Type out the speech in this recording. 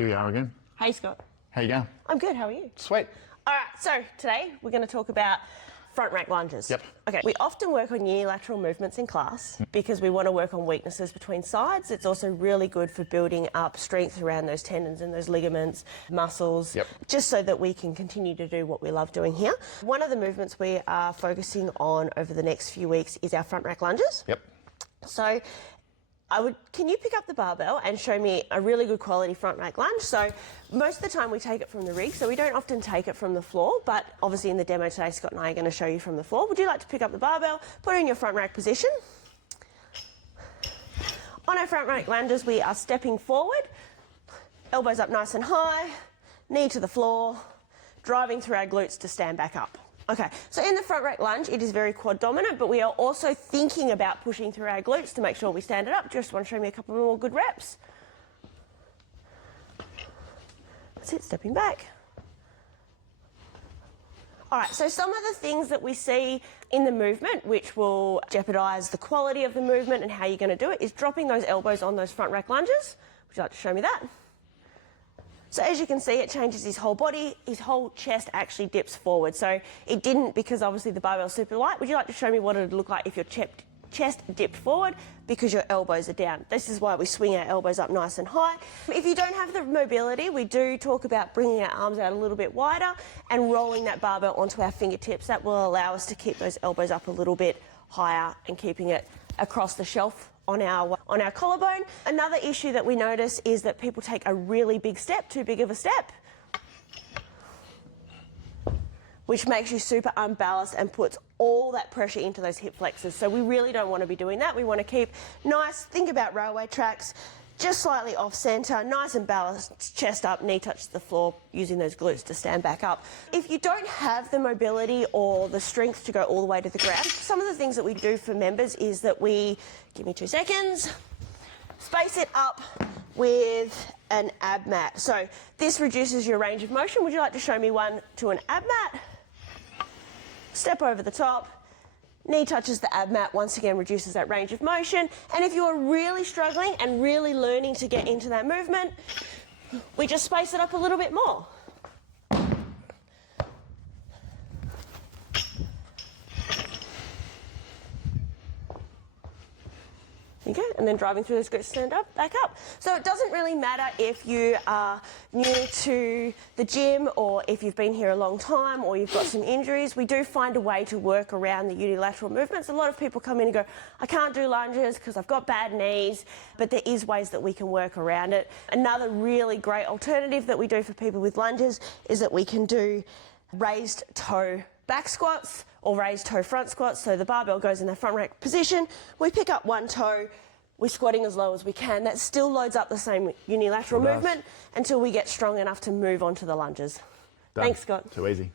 Here we are again. Hey Scott. How you going? I'm good, how are you? Sweet. Alright, so today we're going to talk about front rack lunges. Yep. Okay, we often work on unilateral movements in class because we want to work on weaknesses between sides. It's also really good for building up strength around those tendons and those ligaments, muscles, just so that we can continue to do what we love doing here. One of the movements we are focusing on over the next few weeks is our front rack lunges. Yep. So can you pick up the barbell and show me a really good quality front rack lunge? So most of the time we take it from the rig, so we don't often take it from the floor, but obviously in the demo today, Scott and I are going to show you from the floor. Would you like to pick up the barbell, put it in your front rack position? On our front rack lunges, we are stepping forward, elbows up nice and high, knee to the floor, driving through our glutes to stand back up. Okay, so in the front rack lunge, it is very quad dominant, but we are also thinking about pushing through our glutes to make sure we stand it up. Just want to show me a couple more good reps. That's it, stepping back. All right, so some of the things that we see in the movement which will jeopardise the quality of the movement and how you're going to do it is dropping those elbows on those front rack lunges. Would you like to show me that? So as you can see, it changes his whole body, his whole chest actually dips forward. So it didn't because obviously the barbell's super light. Would you like to show me what it would look like if your chest dipped forward because your elbows are down? This is why we swing our elbows up nice and high. If you don't have the mobility, we do talk about bringing our arms out a little bit wider and rolling that barbell onto our fingertips. That will allow us to keep those elbows up a little bit higher and keeping it across the shelf on our collarbone. Another issue that we notice is that people take a really big step, too big of a step, which makes you super unbalanced and puts all that pressure into those hip flexors. So we really don't want to be doing that. We want to keep nice, think about railway tracks, just slightly off centre, nice and balanced, chest up, knee touches the floor, using those glutes to stand back up. If you don't have the mobility or the strength to go all the way to the ground, some of the things that we do for members is that we, give me 2 seconds, space it up with an ab mat. So this reduces your range of motion. Would you like to show me one to an ab mat? Step over the top. Knee touches the ab mat, once again reduces that range of motion. And if you are really struggling and really learning to get into that movement, we just space it up a little bit more. Okay, and then driving through those glutes, stand up, back up. So it doesn't really matter if you are new to the gym or if you've been here a long time or you've got some injuries. We do find a way to work around the unilateral movements. A lot of people come in and go, I can't do lunges because I've got bad knees, but there is ways that we can work around it. Another really great alternative that we do for people with lunges is that we can do raised toe back squats or raised toe front squats. So the barbell goes in the front rack position. We pick up one toe, we're squatting as low as we can. That still loads up the same unilateral movement until we get strong enough to move on to the lunges. Done. Thanks, Scott. Too easy.